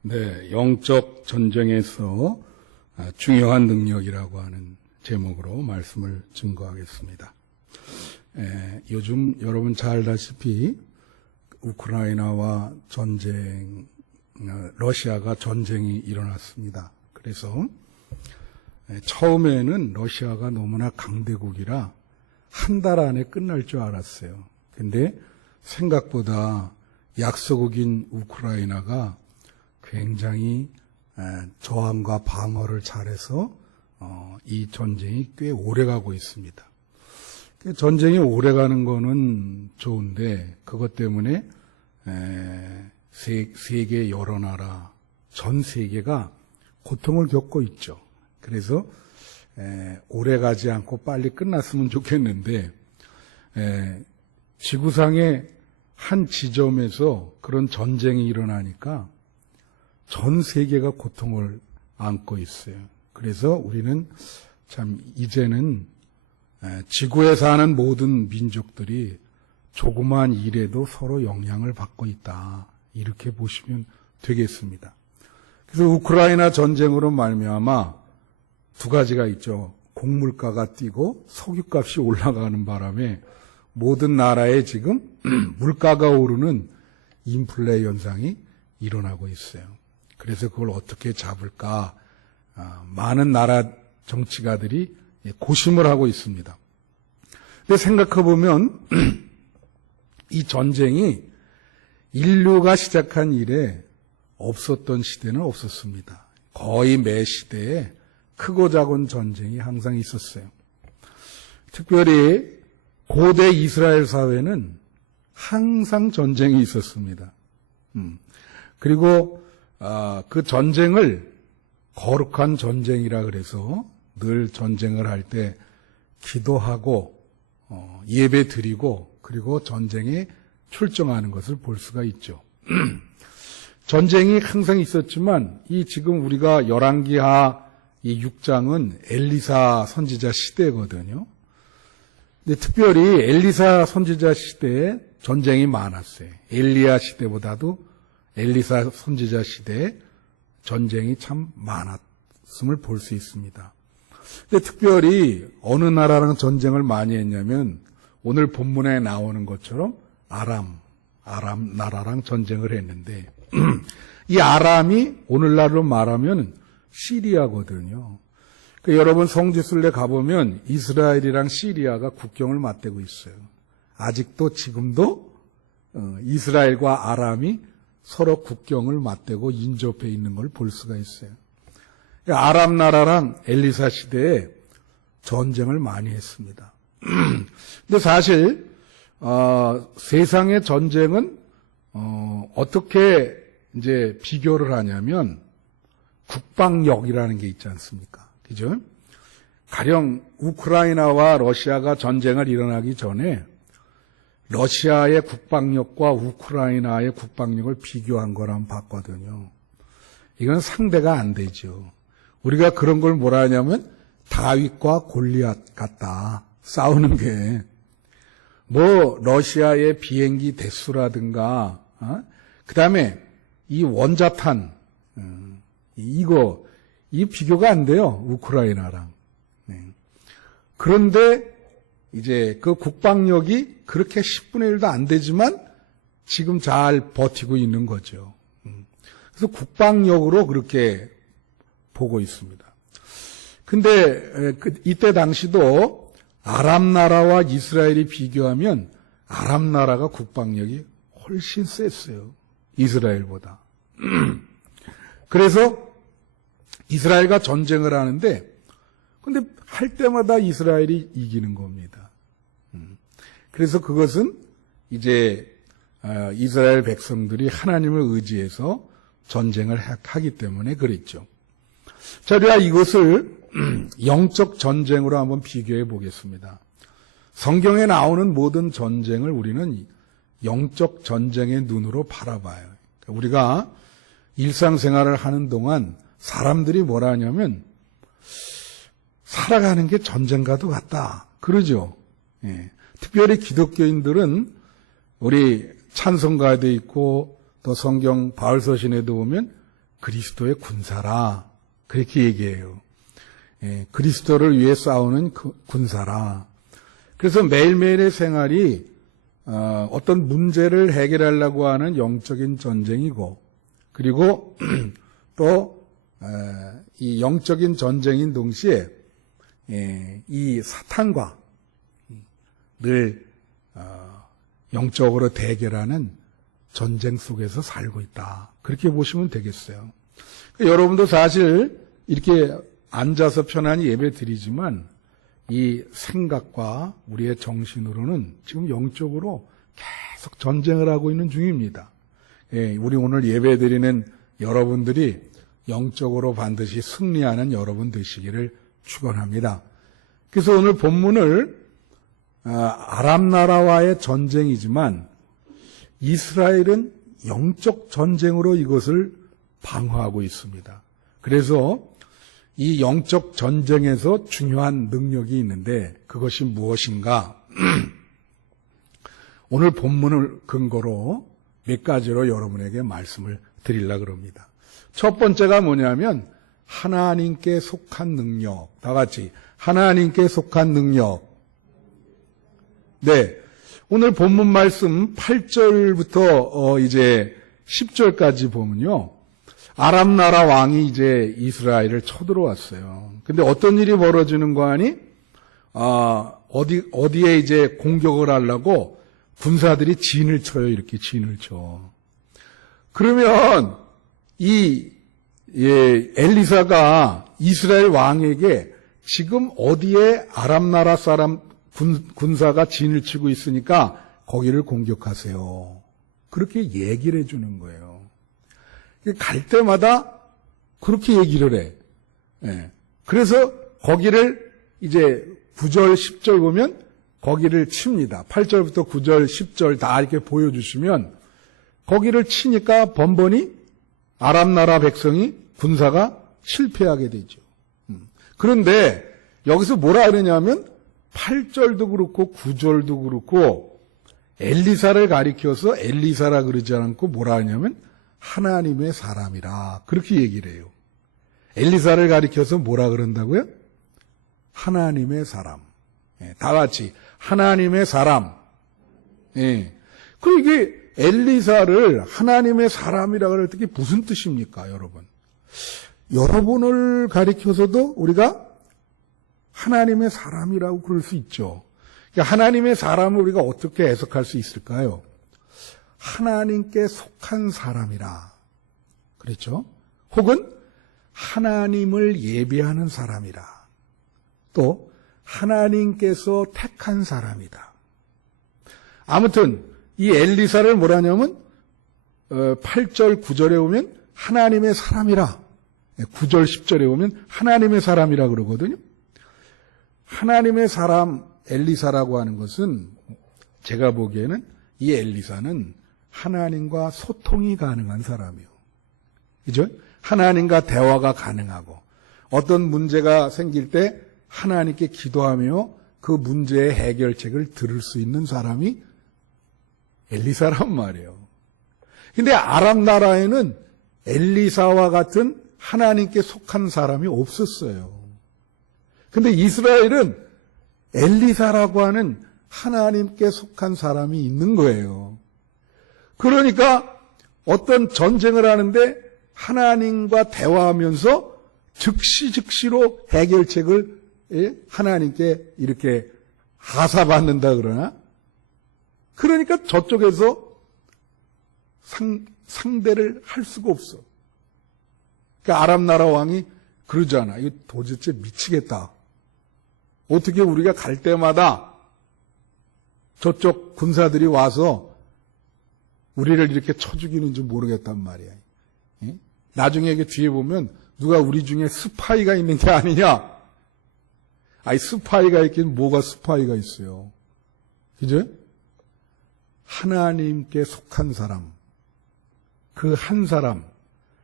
네, 영적 전쟁에서 중요한 능력이라고 하는 제목으로 말씀을 증거하겠습니다. 요즘 여러분 잘 알다시피 우크라이나와 전쟁, 러시아가 전쟁이 일어났습니다. 그래서 처음에는 러시아가 너무나 강대국이라 한 달 안에 끝날 줄 알았어요. 근데 생각보다 약소국인 우크라이나가 굉장히 저항과 방어를 잘해서 이 전쟁이 꽤 오래가고 있습니다. 전쟁이 오래가는 거는 좋은데 그것 때문에 세계 여러 나라, 전 세계가 고통을 겪고 있죠. 그래서 오래가지 않고 빨리 끝났으면 좋겠는데 지구상의 한 지점에서 그런 전쟁이 일어나니까 전 세계가 고통을 안고 있어요. 그래서 우리는 참 이제는 지구에 사는 모든 민족들이 조그마한 일에도 서로 영향을 받고 있다. 이렇게 보시면 되겠습니다. 그래서 우크라이나 전쟁으로 말미암아 두 가지가 있죠. 곡물가가 뛰고 석유값이 올라가는 바람에 모든 나라에 지금 물가가 오르는 인플레 현상이 일어나고 있어요. 그래서 그걸 어떻게 잡을까 많은 나라 정치가들이 고심을 하고 있습니다. 근데 생각해보면 이 전쟁이 인류가 시작한 이래 없었던 시대는 없었습니다. 거의 매 시대에 크고 작은 전쟁이 항상 있었어요. 특별히 고대 이스라엘 사회는 항상 전쟁이 있었습니다. 그리고 그 전쟁을 거룩한 전쟁이라 그래서 늘 전쟁을 할 때 기도하고 예배 드리고 그리고 전쟁에 출정하는 것을 볼 수가 있죠. 전쟁이 항상 있었지만 이 지금 우리가 열왕기하 이 6장은 엘리사 선지자 시대거든요. 근데 특별히 엘리사 선지자 시대에 전쟁이 많았어요. 엘리야 시대보다도 엘리사 선지자 시대에 전쟁이 참 많았음을 볼 수 있습니다. 근데 특별히 어느 나라랑 전쟁을 많이 했냐면 오늘 본문에 나오는 것처럼 아람 나라랑 전쟁을 했는데 이 아람이 오늘날로 말하면 시리아거든요. 그러니까 여러분 성지순례 가보면 이스라엘이랑 시리아가 국경을 맞대고 있어요. 아직도 지금도 이스라엘과 아람이 서로 국경을 맞대고 인접해 있는 걸 볼 수가 있어요. 아람 나라랑 엘리사 시대에 전쟁을 많이 했습니다. 근데 사실 세상의 전쟁은 어떻게 이제 비교를 하냐면 국방력이라는 게 있지 않습니까? 그죠? 가령 우크라이나와 러시아가 전쟁을 일어나기 전에 러시아의 국방력과 우크라이나의 국방력을 비교한 거라면 봤거든요. 이건 상대가 안 되죠. 우리가 그런 걸 뭐라 하냐면 다윗과 골리앗 같다. 싸우는 게. 뭐 러시아의 비행기 대수라든가 그 다음에 이 원자탄 이 비교가 안 돼요. 우크라이나랑. 그런데 이제 그 국방력이 그렇게 10분의 1도 안 되지만 지금 잘 버티고 있는 거죠. 그래서 국방력으로 그렇게 보고 있습니다. 근데 이때 당시도 아람 나라와 이스라엘이 비교하면 아람 나라가 국방력이 훨씬 셌어요. 이스라엘보다. 그래서 이스라엘과 전쟁을 하는데 근데 할 때마다 이스라엘이 이기는 겁니다. 그래서 그것은 이제 이스라엘 백성들이 하나님을 의지해서 전쟁을 하기 때문에 그랬죠. 자, 우리가 이것을 영적 전쟁으로 한번 비교해 보겠습니다. 성경에 나오는 모든 전쟁을 우리는 영적 전쟁의 눈으로 바라봐요. 우리가 일상생활을 하는 동안 사람들이 뭐라 하냐면 살아가는 게 전쟁과도 같다. 그러죠. 예. 특별히 기독교인들은 우리 찬송가에도 있고 또 성경 바울서신에도 보면 그리스도의 군사라 그렇게 얘기해요. 예. 그리스도를 위해 싸우는 군사라. 그래서 매일매일의 생활이 어떤 문제를 해결하려고 하는 영적인 전쟁이고 그리고 또 이 영적인 전쟁인 동시에 이 사탄과 늘 영적으로 대결하는 전쟁 속에서 살고 있다. 그렇게 보시면 되겠어요. 여러분도 사실 이렇게 앉아서 편안히 예배 드리지만 이 생각과 우리의 정신으로는 지금 영적으로 계속 전쟁을 하고 있는 중입니다. 우리 오늘 예배 드리는 여러분들이 영적으로 반드시 승리하는 여러분 되시기를 축원합니다. 그래서 오늘 본문을 아람 나라와의 전쟁이지만 이스라엘은 영적 전쟁으로 이것을 방어하고 있습니다. 그래서 이 영적 전쟁에서 중요한 능력이 있는데 그것이 무엇인가? 오늘 본문을 근거로 몇 가지로 여러분에게 말씀을 드리려고 합니다. 첫 번째가 뭐냐면 하나님께 속한 능력. 다 같이 하나님께 속한 능력. 네. 오늘 본문 말씀 8절부터 이제 10절까지 보면요. 아람 나라 왕이 이제 이스라엘을 쳐들어왔어요. 근데 어떤 일이 벌어지는 거 아니? 어디에 이제 공격을 하려고 군사들이 진을 쳐요. 이렇게 진을 쳐. 그러면 엘리사가 이스라엘 왕에게 지금 어디에 아람 나라 사람 군사가 진을 치고 있으니까 거기를 공격하세요. 그렇게 얘기를 해주는 거예요. 갈 때마다 그렇게 얘기를 해. 예. 그래서 거기를 이제 9절, 10절 보면 거기를 칩니다. 8절부터 9절, 10절 다 이렇게 보여주시면 거기를 치니까 번번이 아람 나라 백성이 군사가 실패하게 되죠. 그런데 여기서 뭐라 그러냐면 8절도 그렇고 9절도 그렇고 엘리사를 가리켜서 엘리사라 그러지 않고 뭐라 하냐면 하나님의 사람이라 그렇게 얘기를 해요. 엘리사를 가리켜서 뭐라 그런다고요? 하나님의 사람. 예, 다 같이 하나님의 사람. 예. 그럼 이게 엘리사를 하나님의 사람이라 그럴 때 무슨 뜻입니까, 여러분? 여러분을 가리켜서도 우리가 하나님의 사람이라고 그럴 수 있죠. 그러니까 하나님의 사람을 우리가 어떻게 해석할 수 있을까요? 하나님께 속한 사람이라. 그렇죠? 혹은 하나님을 예배하는 사람이라. 또 하나님께서 택한 사람이다. 아무튼 이 엘리사를 뭐라냐면 8절 9절에 보면 하나님의 사람이라. 9절 10절에 보면 하나님의 사람이라 그러거든요. 하나님의 사람 엘리사라고 하는 것은 제가 보기에는 이 엘리사는 하나님과 소통이 가능한 사람이에요. 그죠? 하나님과 대화가 가능하고 어떤 문제가 생길 때 하나님께 기도하며 그 문제의 해결책을 들을 수 있는 사람이 엘리사란 말이에요. 근데 아람 나라에는 엘리사와 같은 하나님께 속한 사람이 없었어요. 근데 이스라엘은 엘리사라고 하는 하나님께 속한 사람이 있는 거예요. 그러니까 어떤 전쟁을 하는데 하나님과 대화하면서 즉시로 해결책을 하나님께 이렇게 하사받는다 그러나? 그러니까 저쪽에서 상대를 할 수가 없어. 그러니까 아람 나라 왕이 그러잖아. 이거 도대체 미치겠다. 어떻게 우리가 갈 때마다 저쪽 군사들이 와서 우리를 이렇게 쳐 죽이는지 모르겠단 말이야. 예? 나중에 이게 뒤에 보면 누가 우리 중에 스파이가 있는 게 아니냐? 아니, 스파이가 있긴 뭐가 스파이가 있어요. 그죠? 하나님께 속한 사람, 그 한 사람,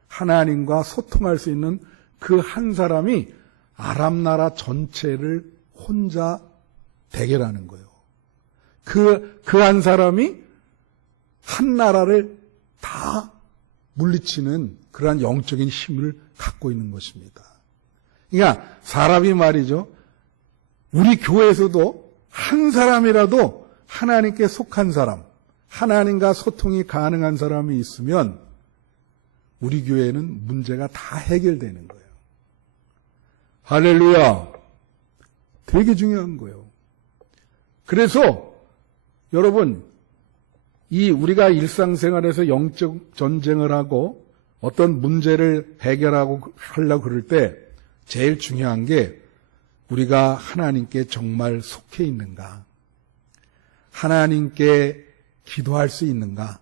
하나님과 소통할 수 있는 그 한 사람이 아람 나라 전체를 혼자 대결하는 거예요. 그 한 사람이 한 나라를 다 물리치는 그러한 영적인 힘을 갖고 있는 것입니다. 그러니까 사람이 말이죠. 우리 교회에서도 한 사람이라도 하나님께 속한 사람, 하나님과 소통이 가능한 사람이 있으면 우리 교회는 문제가 다 해결되는 거예요. 할렐루야. 되게 중요한 거예요. 그래서 여러분, 이 우리가 일상생활에서 영적 전쟁을 하고 어떤 문제를 해결하고 하려고 그럴 때 제일 중요한 게 우리가 하나님께 정말 속해 있는가? 하나님께 기도할 수 있는가?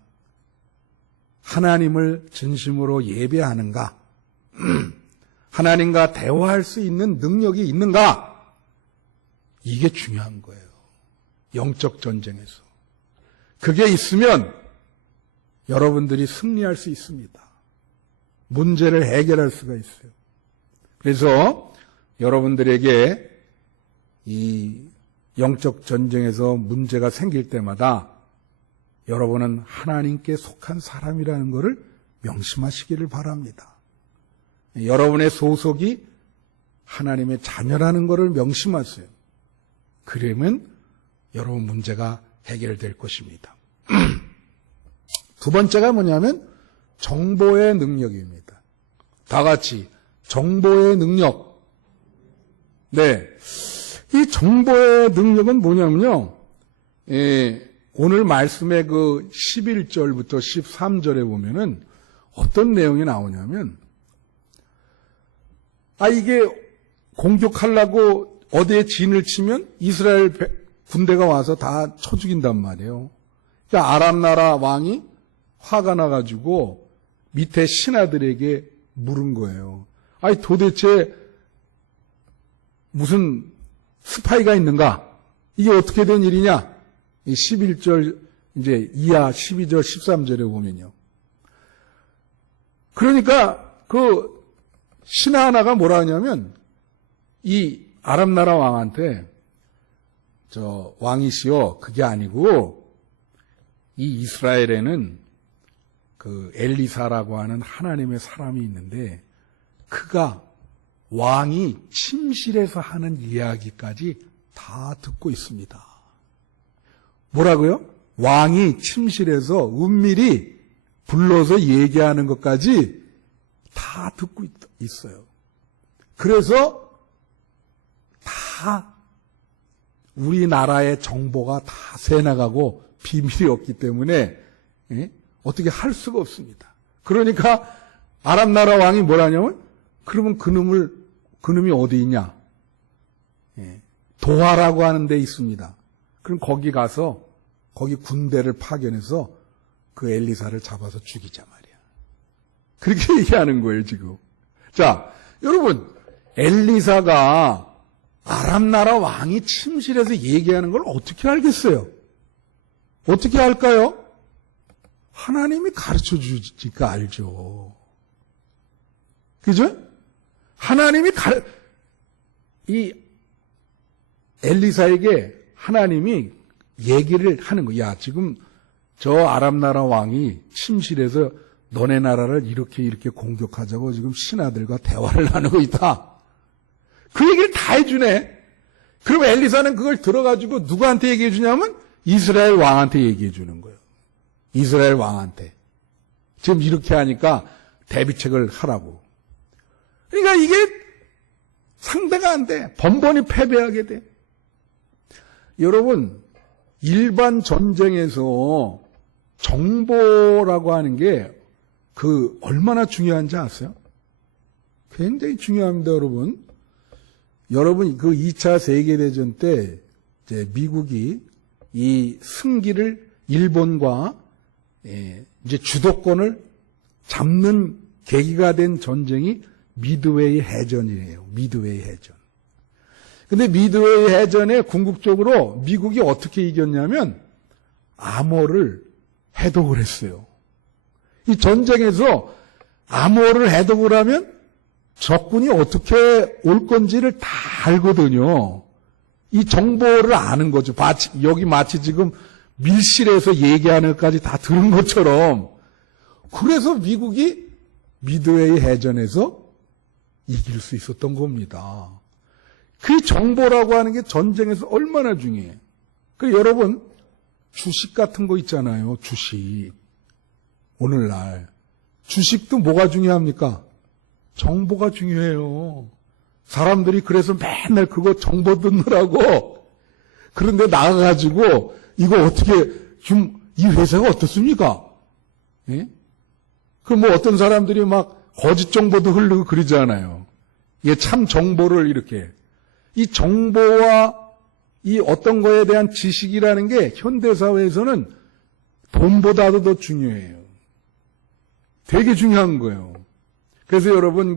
하나님을 진심으로 예배하는가? 하나님과 대화할 수 있는 능력이 있는가? 이게 중요한 거예요. 영적 전쟁에서. 그게 있으면 여러분들이 승리할 수 있습니다. 문제를 해결할 수가 있어요. 그래서 여러분들에게 이 영적 전쟁에서 문제가 생길 때마다 여러분은 하나님께 속한 사람이라는 것을 명심하시기를 바랍니다. 여러분의 소속이 하나님의 자녀라는 것을 명심하세요. 그러면 여러분 문제가 해결될 것입니다. 두 번째가 뭐냐면 정보의 능력입니다. 다 같이 정보의 능력. 네, 이 정보의 능력은 뭐냐면요. 오늘 말씀의 그 11절부터 13절에 보면은 어떤 내용이 나오냐면 이게 공격하려고 어디에 진을 치면 이스라엘 군대가 와서 다 쳐 죽인단 말이에요. 그러니까 아람 나라 왕이 화가 나가지고 밑에 신하들에게 물은 거예요. 아니 도대체 무슨 스파이가 있는가? 이게 어떻게 된 일이냐? 11절 이제 이하 12절 13절에 보면요. 그러니까 그 신하 하나가 뭐라 하냐면 이 아람 나라 왕한테 저 왕이시여 그게 아니고 이 이스라엘에는 그 엘리사라고 하는 하나님의 사람이 있는데 그가 왕이 침실에서 하는 이야기까지 다 듣고 있습니다. 뭐라고요? 왕이 침실에서 은밀히 불러서 얘기하는 것까지 다 듣고 있어요. 그래서 다 우리나라의 정보가 다 새나가고 비밀이 없기 때문에 어떻게 할 수가 없습니다. 그러니까 아람 나라 왕이 뭐라냐면 그러면 그놈이 어디 있냐? 도하라고 하는 데 있습니다. 그럼 거기 가서 거기 군대를 파견해서 그 엘리사를 잡아서 죽이자 말이야. 그렇게 얘기하는 거예요, 지금. 자, 여러분, 엘리사가 아람 나라 왕이 침실에서 얘기하는 걸 어떻게 알겠어요? 어떻게 알까요? 하나님이 가르쳐 주니까 알죠. 그죠? 하나님이 이 엘리사에게 하나님이 얘기를 하는 거야. 야, 지금 저 아람 나라 왕이 침실에서 너네 나라를 이렇게 공격하자고 지금 신하들과 대화를 나누고 있다. 그 얘기를 다 해주네. 그럼 엘리사는 그걸 들어가지고 누구한테 얘기해 주냐면 이스라엘 왕한테 얘기해 주는 거예요. 이스라엘 왕한테. 지금 이렇게 하니까 대비책을 하라고. 그러니까 이게 상대가 안 돼. 번번이 패배하게 돼. 여러분, 일반 전쟁에서 정보라고 하는 게 그 얼마나 중요한지 아세요? 굉장히 중요합니다, 여러분. 여러분, 그 2차 세계대전 때 이제 미국이 이 승기를 일본과 이제 주도권을 잡는 계기가 된 전쟁이 미드웨이 해전이에요. 미드웨이 해전. 근데 미드웨이 해전에 궁극적으로 미국이 어떻게 이겼냐면 암호를 해독을 했어요. 이 전쟁에서 암호를 해독을 하면 적군이 어떻게 올 건지를 다 알거든요. 이 정보를 아는 거죠. 여기 마치 지금 밀실에서 얘기하는 것까지 다 들은 것처럼. 그래서 미국이 미드웨이 해전에서 이길 수 있었던 겁니다. 그 정보라고 하는 게 전쟁에서 얼마나 중요해요. 그리고 여러분, 주식 같은 거 있잖아요. 주식. 오늘날. 주식도 뭐가 중요합니까? 정보가 중요해요. 사람들이 그래서 맨날 그거 정보 듣느라고. 그런데 나가가지고, 이거 어떻게, 이 회사가 어떻습니까? 예? 그 뭐 어떤 사람들이 막 거짓 정보도 흐르고 그러잖아요. 이게 참 정보를 이렇게. 이 정보와 이 어떤 거에 대한 지식이라는 게 현대사회에서는 돈보다도 더 중요해요. 되게 중요한 거예요. 그래서 여러분,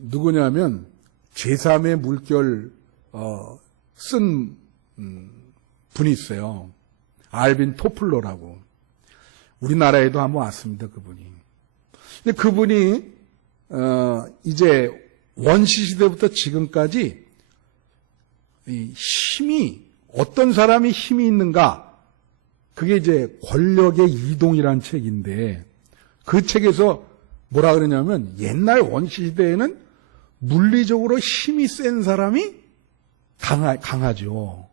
누구냐면, 제3의 물결, 쓴, 분이 있어요. 알빈 토플러라고. 우리나라에도 한번 왔습니다, 그분이. 근데 그분이, 이제 원시시대부터 지금까지 이 힘이, 어떤 사람이 힘이 있는가, 그게 이제 권력의 이동이라는 책인데, 그 책에서 뭐라 그러냐면, 옛날 원시시대에는 물리적으로 힘이 센 사람이 강하죠.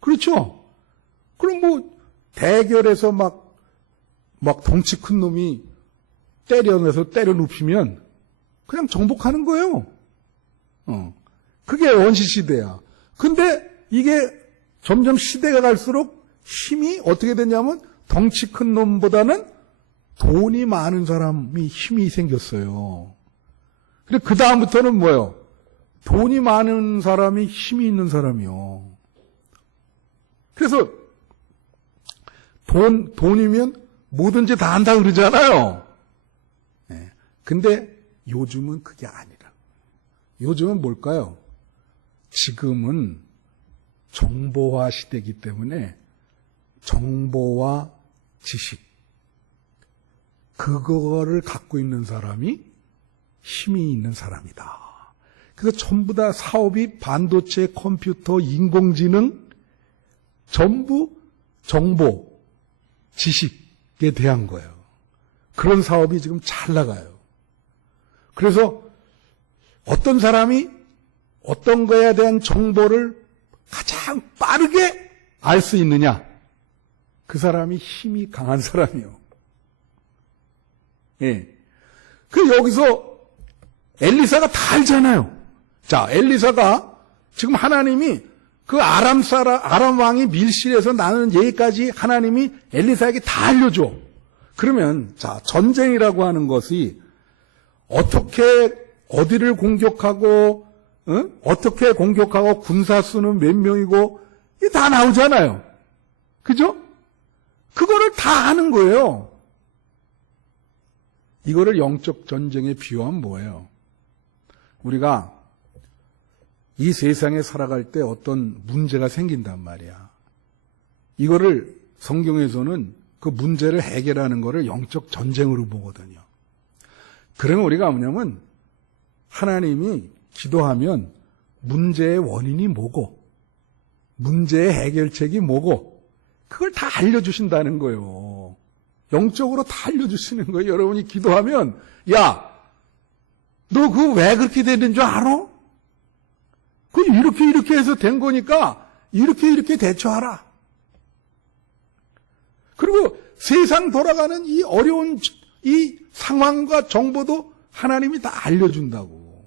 그렇죠? 그럼 뭐, 대결에서 막 덩치 큰 놈이 때려내서 때려 눕히면 그냥 정복하는 거예요. 그게 원시시대야. 근데 이게 점점 시대가 갈수록 힘이 어떻게 되냐면 덩치 큰 놈보다는 돈이 많은 사람이 힘이 생겼어요. 근데 그 다음부터는 뭐예요? 돈이 많은 사람이 힘이 있는 사람이요. 그래서 돈이면 뭐든지 다 한다 그러잖아요. 네. 근데 요즘은 그게 아니라. 요즘은 뭘까요? 지금은 정보화 시대이기 때문에 정보와 지식, 그거를 갖고 있는 사람이 힘이 있는 사람이다. 그래서 전부 다 사업이 반도체, 컴퓨터, 인공지능, 전부 정보, 지식에 대한 거예요. 그런 사업이 지금 잘 나가요. 그래서 어떤 사람이 어떤 거에 대한 정보를 가장 빠르게 알 수 있느냐? 그 사람이 힘이 강한 사람이요. 예. 그 여기서 엘리사가 다 알잖아요. 자, 엘리사가 지금 하나님이 그 아람 왕이 밀실에서 나는 얘기까지 하나님이 엘리사에게 다 알려줘. 그러면 자, 전쟁이라고 하는 것이 어떻게 어디를 공격하고 어떻게 공격하고 군사 수는 몇 명이고 이게 다 나오잖아요. 그죠? 그거를 다 아는 거예요. 이거를 영적 전쟁에 비유하면 뭐예요? 우리가 이 세상에 살아갈 때 어떤 문제가 생긴단 말이야. 이거를 성경에서는 그 문제를 해결하는 거를 영적 전쟁으로 보거든요. 그러면 우리가 뭐냐면 하나님이 기도하면 문제의 원인이 뭐고 문제의 해결책이 뭐고 그걸 다 알려주신다는 거예요. 영적으로 다 알려주시는 거예요. 여러분이 기도하면 야, 너 그거 왜 그렇게 되는 줄 알아? 그 이렇게 해서 된 거니까 이렇게 대처하라. 그리고 세상 돌아가는 이 어려운 이 상황과 정보도 하나님이 다 알려준다고.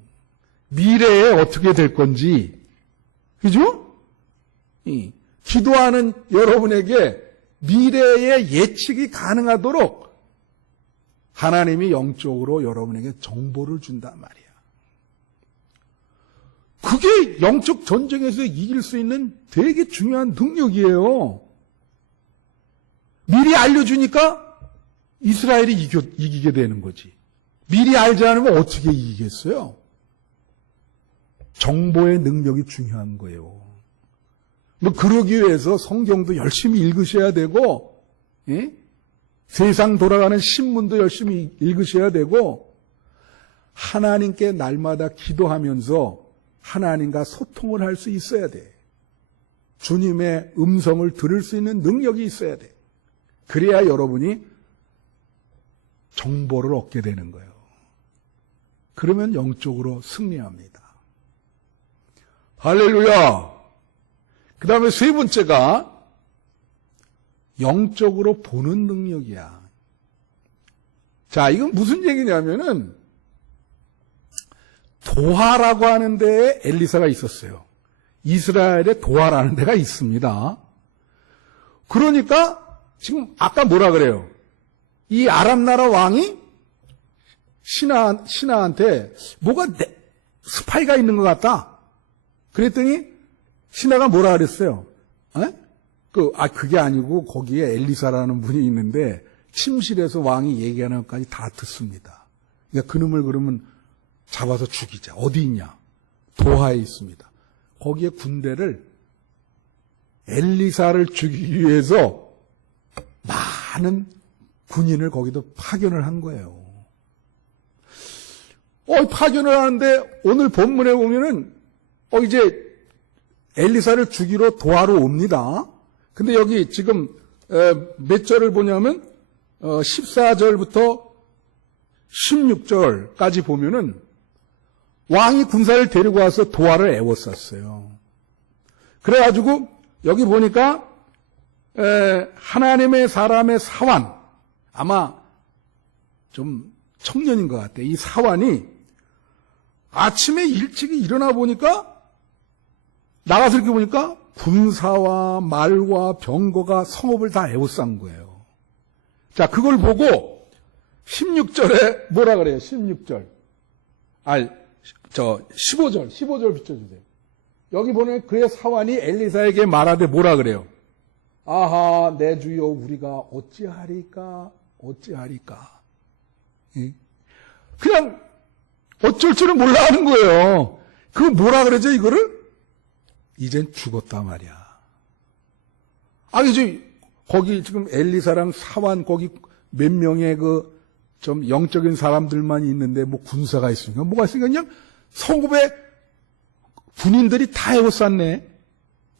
미래에 어떻게 될 건지. 그죠? 기도하는 여러분에게 미래의 예측이 가능하도록 하나님이 영적으로 여러분에게 정보를 준단 말이야. 그게 영적 전쟁에서 이길 수 있는 되게 중요한 능력이에요. 미리 알려주니까 이스라엘이 이기게 되는 거지. 미리 알지 않으면 어떻게 이기겠어요? 정보의 능력이 중요한 거예요. 뭐 그러기 위해서 성경도 열심히 읽으셔야 되고, 예? 세상 돌아가는 신문도 열심히 읽으셔야 되고, 하나님께 날마다 기도하면서 하나님과 소통을 할 수 있어야 돼. 주님의 음성을 들을 수 있는 능력이 있어야 돼. 그래야 여러분이 정보를 얻게 되는 거예요. 그러면 영적으로 승리합니다. 할렐루야! 그 다음에 세 번째가 영적으로 보는 능력이야. 자, 이건 무슨 얘기냐면은 도하라고 하는 데에 엘리사가 있었어요. 이스라엘에 도하라는 데가 있습니다. 그러니까 지금 아까 뭐라 그래요? 이 아람 나라 왕이 신하한테 뭐가 스파이가 있는 것 같다. 그랬더니 신하가 뭐라 그랬어요? 그게 아니고 거기에 엘리사라는 분이 있는데 침실에서 왕이 얘기하는 것까지 다 듣습니다. 그러니까 그놈을 그러면 잡아서 죽이자. 어디 있냐? 도하에 있습니다. 거기에 군대를 엘리사를 죽이기 위해서 많은 군인을 거기도 파견을 한 거예요. 파견을 하는데 오늘 본문에 보면은 이제 엘리사를 죽이러 도하로 옵니다. 근데 여기 지금 몇 절을 보냐면 14절부터 16절까지 보면은 왕이 군사를 데리고 와서 도하를 애워쌌어요. 그래가지고 여기 보니까 하나님의 사람의 사환, 아마 좀 청년인 것 같아. 이 사환이 아침에 일찍 일어나 보니까 나가서 이렇게 보니까 군사와 말과 병거가 성읍을 다 애워싼 거예요. 자, 그걸 보고 16절에 뭐라 그래요? 16절. 15절 비춰주세요. 여기 보면 그의 사환이 엘리사에게 말하되 뭐라 그래요? 아하, 내 주여, 우리가 어찌하리까? 예? 그냥 어쩔 줄은 몰라 하는 거예요. 그거 뭐라 그러죠, 이거를? 이젠 죽었다 말이야. 이제 거기 지금 엘리사랑 사환 거기 몇 명의 좀 영적인 사람들만 있는데 뭐 군사가 있으니까 뭐가 있으니까 그냥 성읍에 군인들이 다 애워쌌네.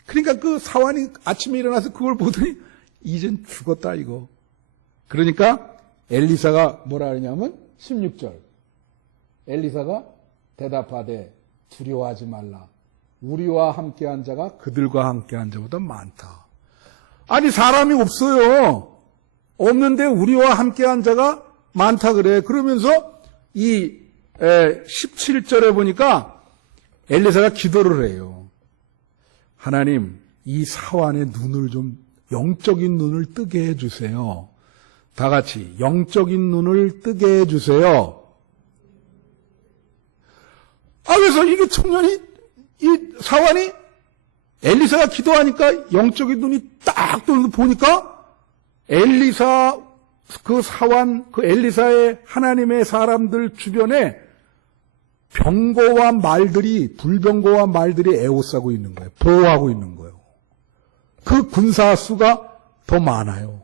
그러니까 그 사환이 아침에 일어나서 그걸 보더니 이젠 죽었다 이거. 그러니까 엘리사가 뭐라 그러냐면 16절. 엘리사가 대답하되 두려워하지 말라. 우리와 함께한 자가 그들과 함께한 자보다 많다. 아니 사람이 없어요. 없는데 우리와 함께한 자가 많다 그래. 그러면서 이 17절에 보니까 엘리사가 기도를 해요. 하나님, 이 사환의 눈을 좀 영적인 눈을 뜨게 해주세요. 다 같이 영적인 눈을 뜨게 해주세요. 그래서 이게 청년이 이 사환이 엘리사가 기도하니까 영적인 눈이 딱 뜨는 보니까 엘리사 그 사환 그 엘리사의 하나님의 사람들 주변에 병거와 말들이 불병거와 말들이 에워싸고 있는 거예요. 보호하고 있는 거예요. 그 군사 수가 더 많아요.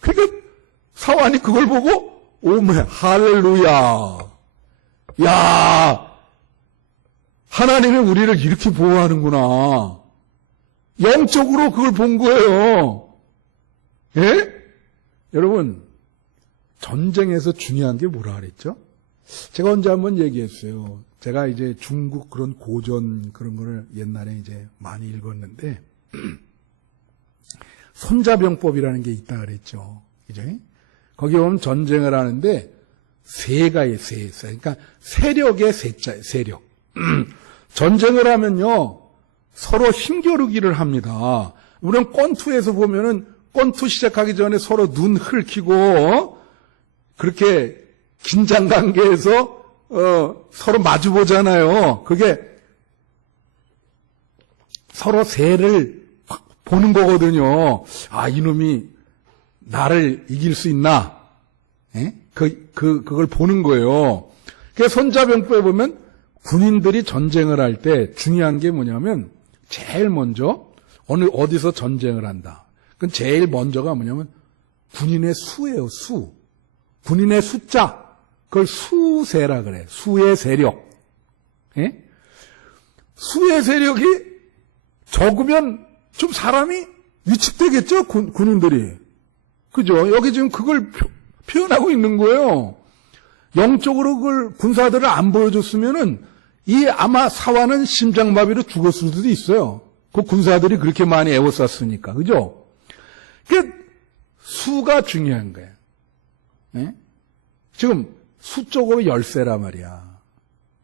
그러니까 사환이 그걸 보고 오메 할렐루야. 야, 하나님이 우리를 이렇게 보호하는구나. 영적으로 그걸 본 거예요. 예? 여러분, 전쟁에서 중요한 게 뭐라 그랬죠? 제가 언제 한번 얘기했어요. 제가 이제 중국 그런 고전 그런 거를 옛날에 이제 많이 읽었는데, 손자병법이라는 게 있다 그랬죠. 그죠? 거기 보면 전쟁을 하는데, 세가의 세. 그러니까 세력의 세자예요, 세력. 전쟁을 하면요, 서로 힘겨루기를 합니다. 우리는 권투에서 보면은 권투 시작하기 전에 서로 눈 흘키고 그렇게 긴장 관계에서 서로 마주 보잖아요. 그게 서로 세를 보는 거거든요. 이놈이 나를 이길 수 있나? 예? 그걸 보는 거예요. 그래서 손자병법에 보면 군인들이 전쟁을 할 때 중요한 게 뭐냐면 제일 먼저 어디서 전쟁을 한다. 그건 제일 먼저가 뭐냐면 군인의 수예요, 수. 군인의 숫자. 그걸 수세라 그래. 수의 세력. 예? 수의 세력이 적으면 좀 사람이 위축되겠죠? 군인들이. 그죠? 여기 지금 그걸 표현하고 있는 거예요. 영적으로 그걸 군사들을 안 보여줬으면은 이 아마 사화는 심장마비로 죽었을 수도 있어요. 그 군사들이 그렇게 많이 애워쌌으니까. 그죠? 그 수가 중요한 거예요. 예? 지금 수적으로 열세라 말이야.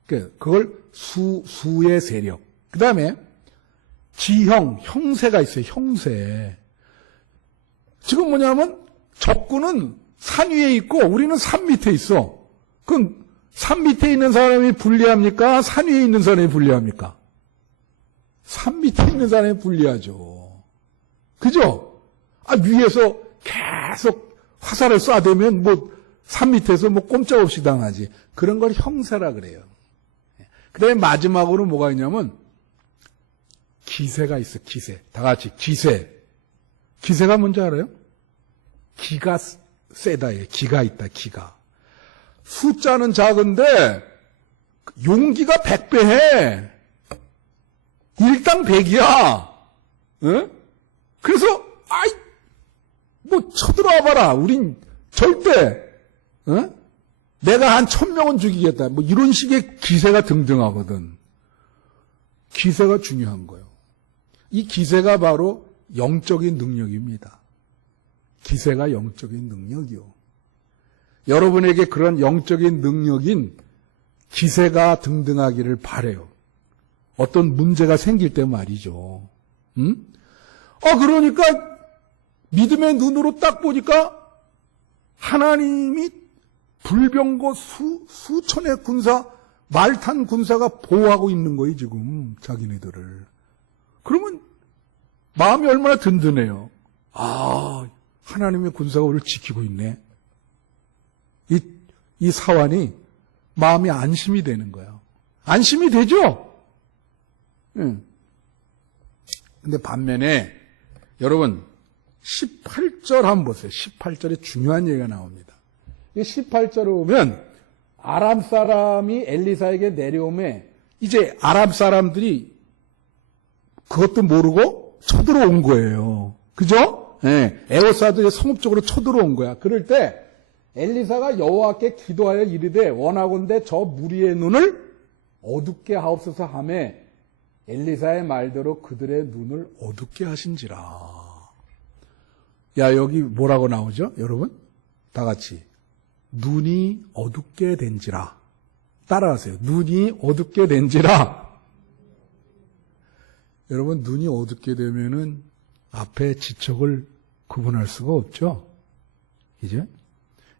그걸 수의 세력. 그 다음에 지형, 형세가 있어요. 형세. 지금 뭐냐면 적군은 산 위에 있고 우리는 산 밑에 있어. 그럼 산 밑에 있는 사람이 불리합니까? 산 위에 있는 사람이 불리합니까? 산 밑에 있는 사람이 불리하죠. 그죠? 위에서 계속 화살을 쏴대면 산 밑에서 꼼짝없이 당하지. 그런 걸 형세라 그래요. 그 다음에 마지막으로 뭐가 있냐면 기세가 있어, 기세. 다 같이 기세. 기세가 뭔지 알아요? 기가 세다. 기가 있다, 기가. 숫자는 작은데 용기가 100배 해. 일당 100이야. 어? 그래서 쳐들어와 봐라. 우린 절대 내가 한 1000명은 죽이겠다. 이런 식의 기세가 등등하거든. 기세가 중요한 거예요. 이 기세가 바로 영적인 능력입니다. 기세가 영적인 능력이요. 여러분에게 그런 영적인 능력인 기세가 등등하기를 바라요. 어떤 문제가 생길 때 말이죠. 그러니까 믿음의 눈으로 딱 보니까 하나님이 불병거 수천의 군사, 말탄 군사가 보호하고 있는 거예요, 지금 자기네들을. 그러면 마음이 얼마나 든든해요. 하나님의 군사가 우리를 지키고 있네. 이 사환이 마음이 안심이 되는 거예요. 안심이 되죠? 응. 근데 반면에 여러분 18절 한번 보세요. 18절에 중요한 얘기가 나옵니다. 18절에 보면 아람 사람이 엘리사에게 내려오매 이제 아람 사람들이 그것도 모르고 쳐들어온 거예요. 그죠? 네. 에워싸들이 성읍적으로 쳐들어온 거야. 그럴 때 엘리사가 여호와께 기도하여 이르되 원하건대 저 무리의 눈을 어둡게 하옵소서 하며 엘리사의 말대로 그들의 눈을 어둡게 하신지라. 여기 뭐라고 나오죠? 여러분? 다 같이. 눈이 어둡게 된지라. 따라하세요. 눈이 어둡게 된지라. 여러분, 눈이 어둡게 되면은 앞에 지척을 구분할 수가 없죠? 이제?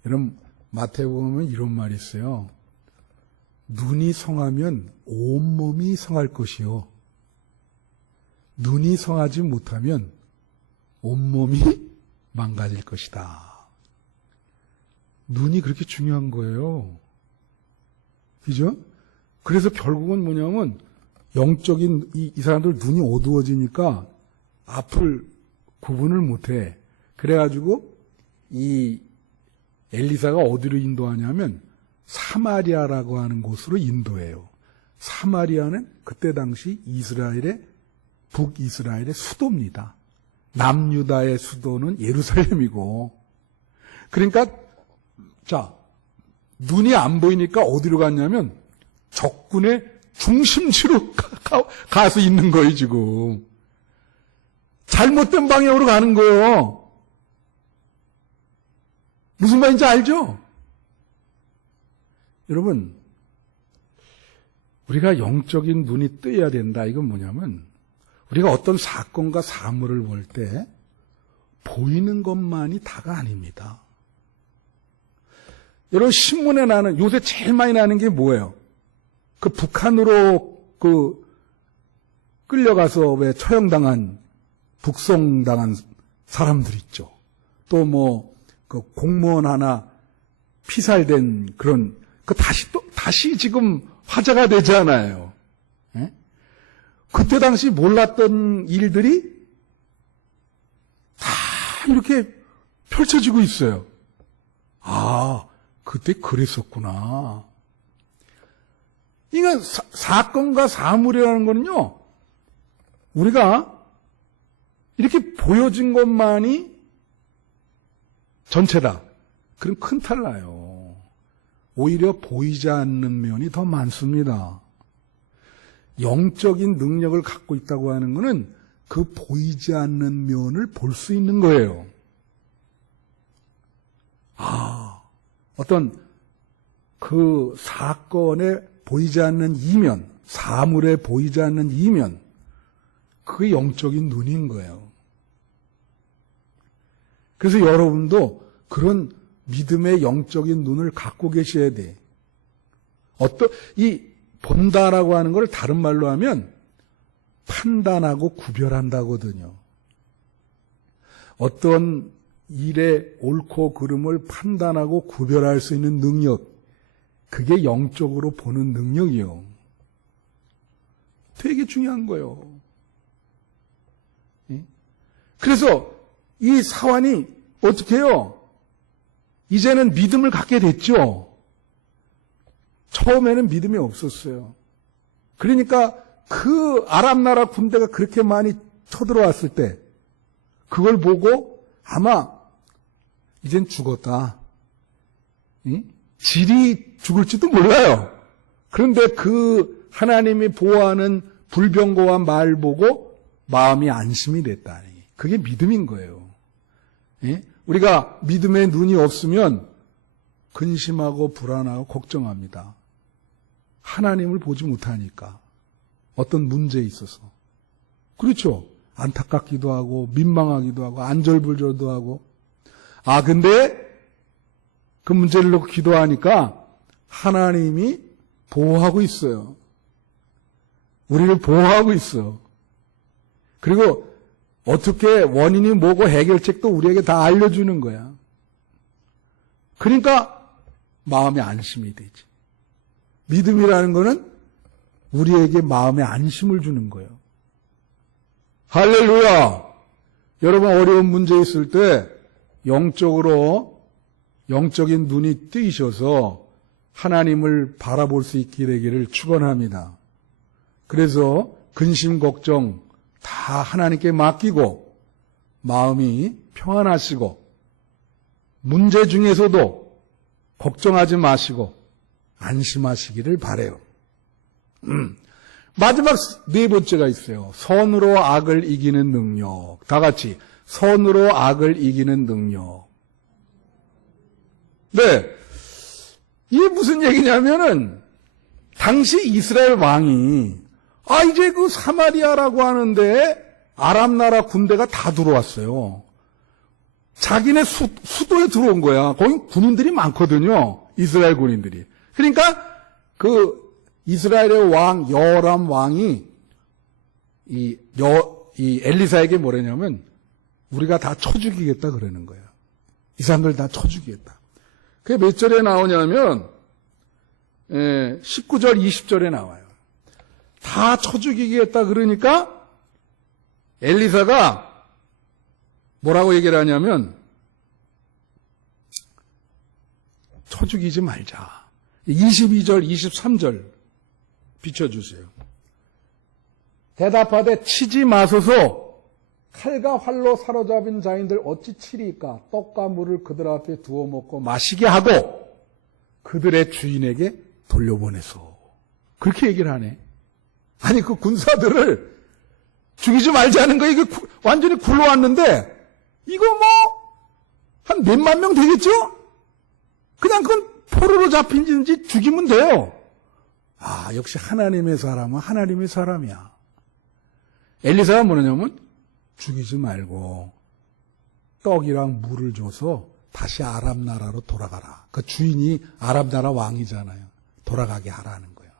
여러분, 마태복음에 이런 말이 있어요. 눈이 성하면 온몸이 성할 것이요. 눈이 성하지 못하면 온몸이 망가질 것이다. 눈이 그렇게 중요한 거예요. 그죠? 그래서 결국은 뭐냐면 영적인 이 사람들 눈이 어두워지니까 앞을 구분을 못해. 그래가지고 이 엘리사가 어디로 인도하냐면 사마리아라고 하는 곳으로 인도해요. 사마리아는 그때 당시 북이스라엘의 수도입니다. 남유다의 수도는 예루살렘이고. 그러니까 눈이 안 보이니까 어디로 갔냐면 적군의 중심지로 가서 있는 거예요, 지금. 잘못된 방향으로 가는 거예요. 무슨 말인지 알죠? 여러분, 우리가 영적인 눈이 뜨여야 된다. 이건 뭐냐면 우리가 어떤 사건과 사물을 볼 때 보이는 것만이 다가 아닙니다. 여러분, 신문에 나는 요새 제일 많이 나는 게 뭐예요? 북한으로 끌려가서 왜 처형당한 북송당한 사람들 있죠. 또 뭐 그 공무원 하나 피살된 그런 그 다시 지금 화제가 되잖아요. 예? 그때 당시 몰랐던 일들이 다 이렇게 펼쳐지고 있어요. 아, 그때 그랬었구나. 그러니까 사건과 사물이라는 거는요, 우리가 이렇게 보여진 것만이 전체다. 그럼 큰 탈 나요. 오히려 보이지 않는 면이 더 많습니다. 영적인 능력을 갖고 있다고 하는 것은 그 보이지 않는 면을 볼 수 있는 거예요. 어떤 그 사건에 보이지 않는 이면, 사물에 보이지 않는 이면, 그게 영적인 눈인 거예요. 그래서 여러분도 그런 믿음의 영적인 눈을 갖고 계셔야 돼. 이 본다라고 하는 걸 다른 말로 하면 판단하고 구별한다거든요. 어떤 일의 옳고 그름을 판단하고 구별할 수 있는 능력, 그게 영적으로 보는 능력이요. 되게 중요한 거예요. 그래서 이 사환이 어떻게 해요? 이제는 믿음을 갖게 됐죠. 처음에는 믿음이 없었어요. 그러니까 그 아람 나라 군대가 그렇게 많이 쳐들어왔을 때 그걸 보고 아마 이젠 죽었다. 질이 죽을지도 몰라요. 그런데 그 하나님이 보호하는 불병거와 말 보고 마음이 안심이 됐다. 그게 믿음인 거예요. 우리가 믿음의 눈이 없으면 근심하고 불안하고 걱정합니다. 하나님을 보지 못하니까. 어떤 문제에 있어서. 그렇죠. 안타깝기도 하고 민망하기도 하고 안절부절도 하고. 근데 그 문제를 놓고 기도하니까 하나님이 보호하고 있어요. 우리를 보호하고 있어. 그리고 어떻게 원인이 뭐고 해결책도 우리에게 다 알려주는 거야. 그러니까 마음에 안심이 되지. 믿음이라는 거는 우리에게 마음에 안심을 주는 거예요. 할렐루야! 여러분 어려운 문제 있을 때 영적으로 영적인 눈이 뜨이셔서 하나님을 바라볼 수 있게 되기를 축원합니다. 그래서 근심 걱정 다 하나님께 맡기고 마음이 평안하시고 문제 중에서도 걱정하지 마시고 안심하시기를 바라요. 마지막 네 번째가 있어요. 선으로 악을 이기는 능력. 다 같이 선으로 악을 이기는 능력. 네, 이게 무슨 얘기냐면은 당시 이스라엘 왕이 이제 그 사마리아라고 하는데 아람 나라 군대가 다 들어왔어요. 자기네 수도에 들어온 거야. 거기 군인들이 많거든요. 이스라엘 군인들이. 그러니까 그 이스라엘의 왕 여람 왕이 이 엘리사에게 뭐라냐면 우리가 다 쳐 죽이겠다 그러는 거예요. 이 사람들 다 쳐 죽이겠다. 그게 몇 절에 나오냐면 19절 20절에 나와요. 다 쳐 죽이겠다 그러니까 엘리사가 뭐라고 얘기를 하냐면 쳐 죽이지 말자. 22절 23절 비춰주세요. 대답하되 치지 마소서. 칼과 활로 사로잡은 자인들 어찌 치리까? 떡과 물을 그들 앞에 두어 먹고 마시게 하고 그들의 주인에게 돌려보내소. 그렇게 얘기를 하네. 아니 그 군사들을 죽이지 말자는 거 이게 완전히 굴러왔는데 이거 뭐 한 몇만 명 되겠죠? 그냥 그건 포로로 잡힌지 죽이면 돼요. 역시 하나님의 사람은 하나님의 사람이야. 엘리사가 뭐냐면 죽이지 말고 떡이랑 물을 줘서 다시 아람 나라로 돌아가라. 그 주인이 아람 나라 왕이잖아요. 돌아가게 하라는 거예요.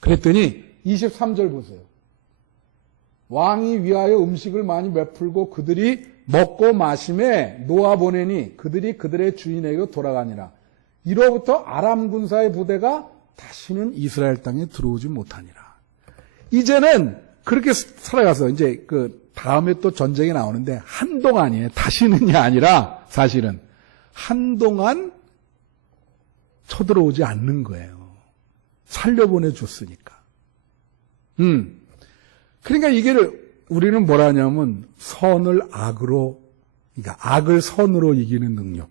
그랬더니 23절 보세요. 왕이 위하여 음식을 많이 베풀고 그들이 먹고 마심에 놓아보내니 그들이 그들의 주인에게로 돌아가니라. 이로부터 아람 군사의 부대가 다시는 이스라엘 땅에 들어오지 못하니라. 이제는 그렇게 살아가서 이제 그 다음에 또 전쟁이 나오는데 한동안이에요. 다시는이 아니라 사실은 한동안 쳐들어오지 않는 거예요. 살려보내 줬으니까. 그러니까 이게 우리는 뭐라 하냐면 선을 악으로, 그러니까 악을 선으로 이기는 능력.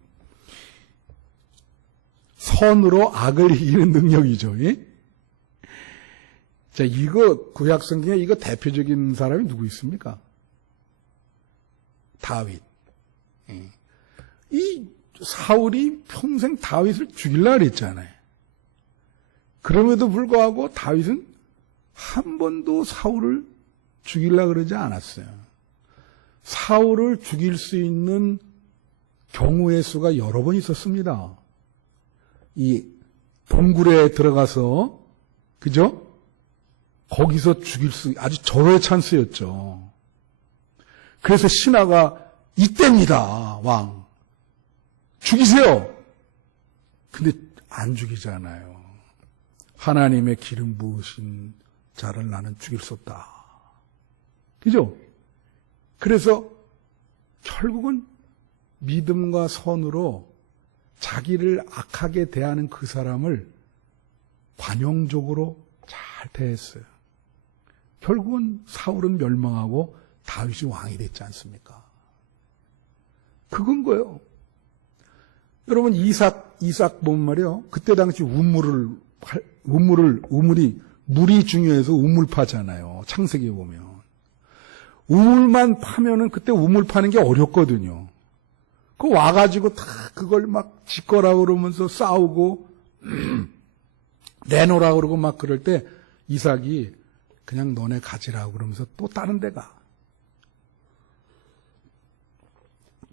선으로 악을 이기는 능력이죠. 예? 자, 이거 구약 성경에 이거 대표적인 사람이 누구 있습니까? 다윗. 예. 이 사울이 평생 다윗을 죽이려고 그랬잖아요. 그럼에도 불구하고 다윗은 한 번도 사울을 죽이려고 그러지 않았어요. 사울을 죽일 수 있는 경우의 수가 여러 번 있었습니다. 이 동굴에 들어가서, 그죠? 거기서 죽일 수, 아주 절호의 찬스였죠. 그래서 신하가 이때입니다, 왕. 죽이세요. 근데 안 죽이잖아요. 하나님의 기름 부으신 자를 나는 죽일 수 없다. 그죠? 그래서 결국은 믿음과 선으로 자기를 악하게 대하는 그 사람을 관용적으로 잘 대했어요. 결국은 사울은 멸망하고 다윗이 왕이 됐지 않습니까? 그건 거예요. 여러분 이삭 보면 말이요. 그때 당시 물이 중요해서 우물 파잖아요. 창세기 보면. 우물만 파면은 그때 우물 파는 게 어렵거든요. 그 와가지고 다 그걸 막 짓거라 그러면서 싸우고 내놓으라 그러고 막 그럴 때 이삭이 그냥 너네 가지라고 그러면서 또 다른 데 가.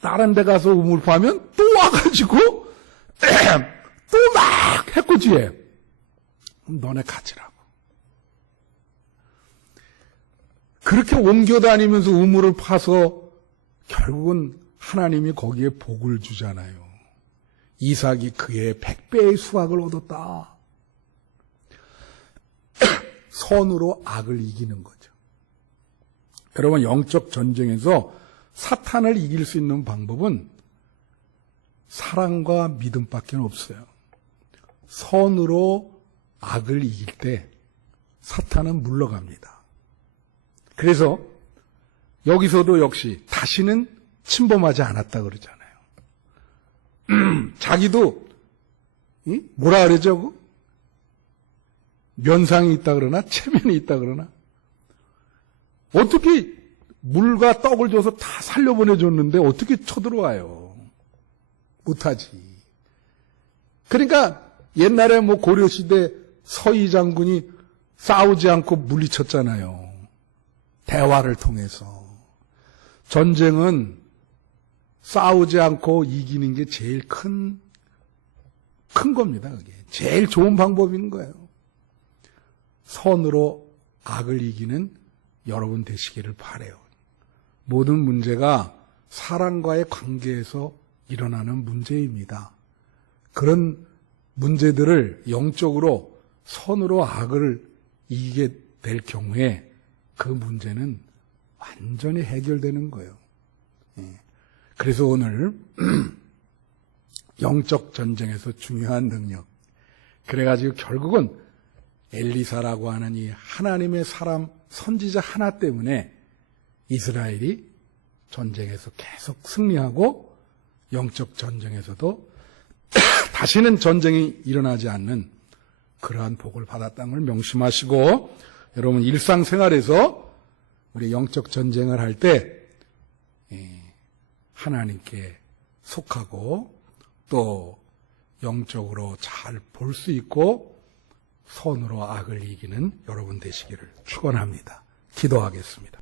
다른 데 가서 우물 파면 또 와가지고 또 막 해코지해. 너네 가지라고. 그렇게 옮겨 다니면서 우물을 파서 결국은 하나님이 거기에 복을 주잖아요. 이삭이 그의 100배의 수확을 얻었다. 선으로 악을 이기는 거죠. 여러분 영적 전쟁에서 사탄을 이길 수 있는 방법은 사랑과 믿음밖에 없어요. 선으로 악을 이길 때 사탄은 물러갑니다. 그래서 여기서도 역시 다시는 침범하지 않았다 그러잖아요. 자기도 뭐라 그러죠? 면상이 있다 그러나 체면이 있다 그러나 어떻게 물과 떡을 줘서 다 살려보내줬는데 어떻게 쳐들어와요? 못하지. 그러니까 옛날에 뭐 고려시대 서희 장군이 싸우지 않고 물리쳤잖아요. 대화를 통해서. 전쟁은 싸우지 않고 이기는 게 제일 큰 겁니다. 그게. 제일 좋은 방법인 거예요. 선으로 악을 이기는 여러분 되시기를 바라요. 모든 문제가 사랑과의 관계에서 일어나는 문제입니다. 그런 문제들을 영적으로 선으로 악을 이기게 될 경우에 그 문제는 완전히 해결되는 거예요. 그래서 오늘 영적 전쟁에서 중요한 능력, 그래가지고 결국은 엘리사라고 하는 이 하나님의 사람 선지자 하나 때문에 이스라엘이 전쟁에서 계속 승리하고 영적 전쟁에서도 다시는 전쟁이 일어나지 않는 그러한 복을 받았다는 걸 명심하시고, 여러분 일상생활에서 우리 영적 전쟁을 할 때 하나님께 속하고 또 영적으로 잘 볼 수 있고 선으로 악을 이기는 여러분 되시기를 축원합니다. 기도하겠습니다.